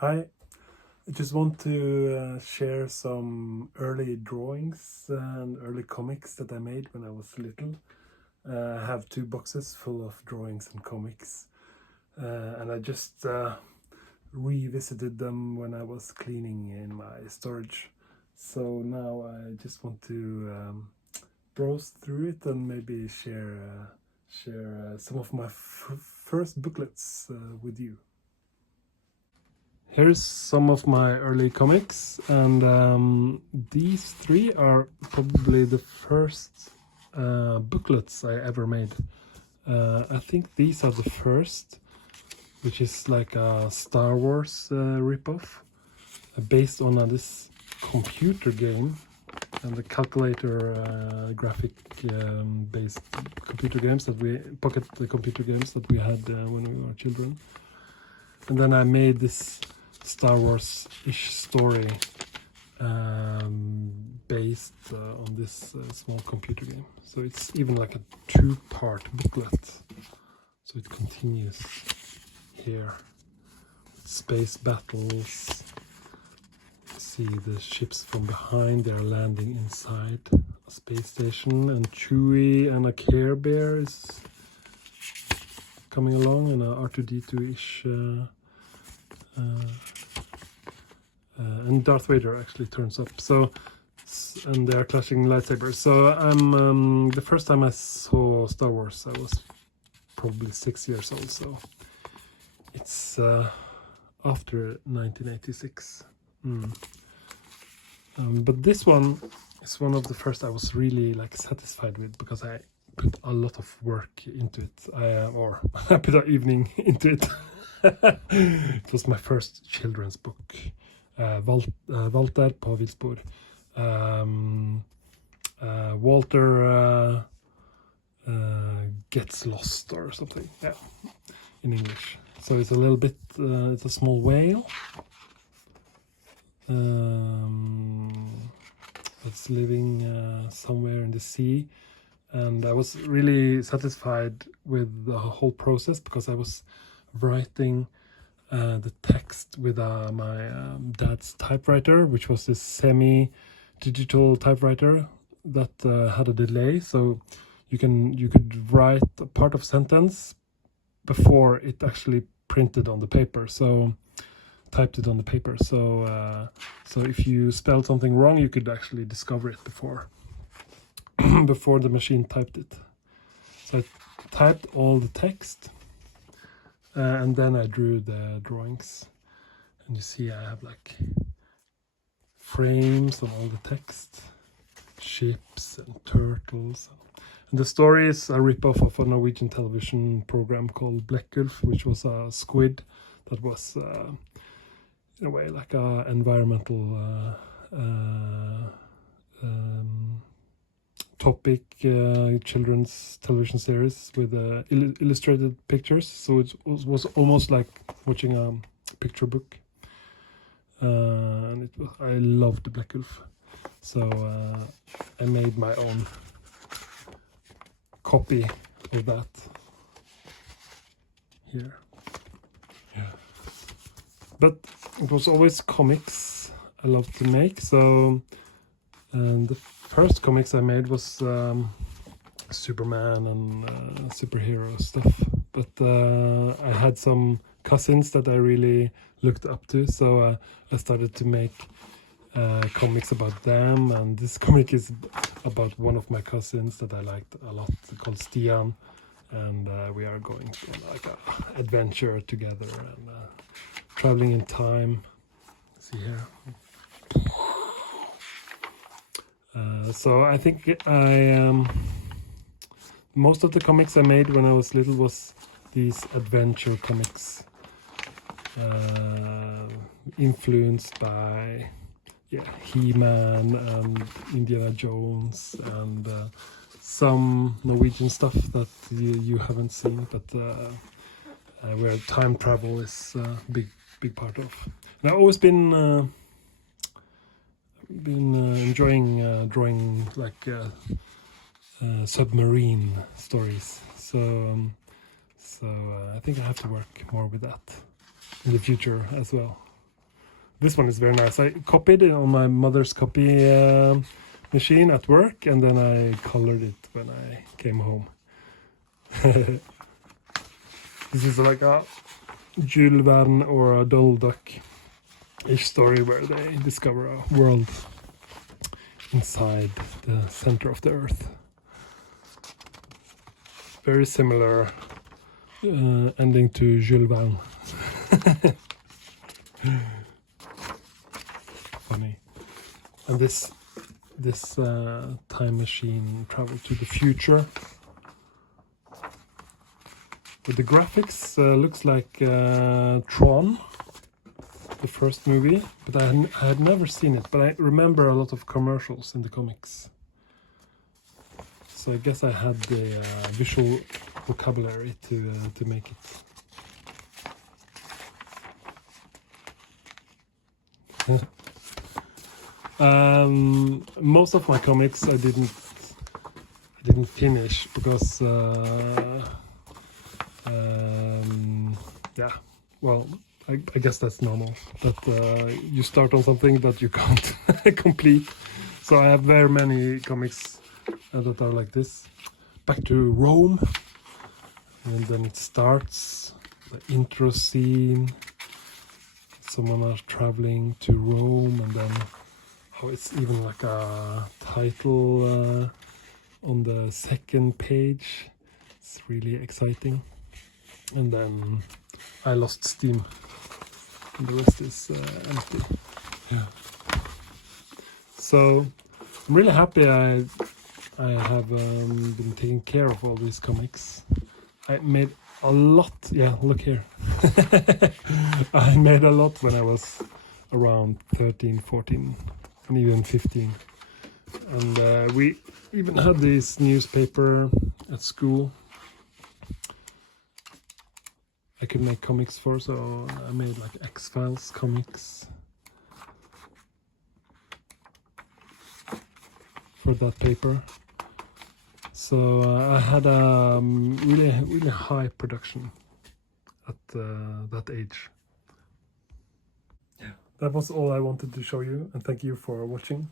Hi, I just want to share some early drawings and early comics that I made when I was little. I have two boxes full of drawings and comics, and I just revisited them when I was cleaning in my storage. So now I just want to browse through it and maybe share some of my first booklets with you. Here's some of my early comics, and these three are probably the first booklets I ever made. I think these are the first, which is like a Star Wars ripoff, based on this computer game and the calculator graphic based computer games that the computer games that we had when we were children. And then I made this Star Wars-ish story based on this small computer game. So it's even like a two-part booklet. So it continues here. Space battles. See the ships from behind, they're landing inside a space station, and Chewie and a Care Bear is coming along, and a R2-D2-ish and Darth Vader actually turns up. So, and they are clashing lightsabers. So I'm the first time I saw Star Wars, I was probably 6 years old. So it's after 1986. But this one is one of the first I was really like satisfied with, because I put a lot of work into it. I put an evening into it. It was my first children's book. Walter på villspor. Walter gets lost or something. Yeah, in English. So it's a little bit. It's a small whale. It's living somewhere in the sea, and I was really satisfied with the whole process, because I was writing the text with my dad's typewriter, which was this semi-digital typewriter that had a delay, so you could write a part of sentence before it actually printed on the paper. So typed it on the paper. So if you spelled something wrong, you could actually discover it before before the machine typed it. So I typed all the text, and then I drew the drawings. And you see I have like frames on all the text, ships and turtles. And the story is a ripoff of a Norwegian television program called Blekkulf, which was a squid that was in a way like a environmental topic children's television series with illustrated pictures. So it was almost like watching a picture book, and I loved the Blekkulf. So I made my own copy of that here. Yeah. But it was always comics I loved to make. So, and the first comics I made was Superman and superhero stuff. But I had some cousins that I really looked up to, so I started to make comics about them. And this comic is about one of my cousins that I liked a lot, called Stian. And we are going on like an adventure together and traveling in time. See here. So I think most of the comics I made when I was little was these adventure comics, influenced by He-Man and Indiana Jones and some Norwegian stuff that you haven't seen, but where time travel is a big part of. And I've always been enjoying drawing like submarine stories. So I think I have to work more with that in the future as well. This one is very nice. I copied it on my mother's copy machine at work, and then I colored it when I came home. This is like a Jules Verne or a Donald Duck-ish story where they discover a world inside the center of the earth. Very similar ending to Jules Verne. Funny. And this time machine traveled to the future. But the graphics looks like Tron, the first movie, but I had never seen it. But I remember a lot of commercials in the comics, so I guess I had the visual vocabulary to make it. Most of my comics I didn't finish because yeah, well, I guess that's normal, that you start on something that you can't complete. So I have very many comics that are like this. Back to Rome, and then it starts the intro scene. Someone are traveling to Rome, and then it's even like a title on the second page. It's really exciting. And then I lost steam, and the rest is empty. Yeah. So I'm really happy I have been taking care of all these comics. I made a lot. Yeah, look here. I made a lot when I was around 13, 14, and even 15. And we even had this newspaper at school I could make comics for, so I made like X-Files comics for that paper. So I had a really high production at that age. Yeah, that was all I wanted to show you, and thank you for watching.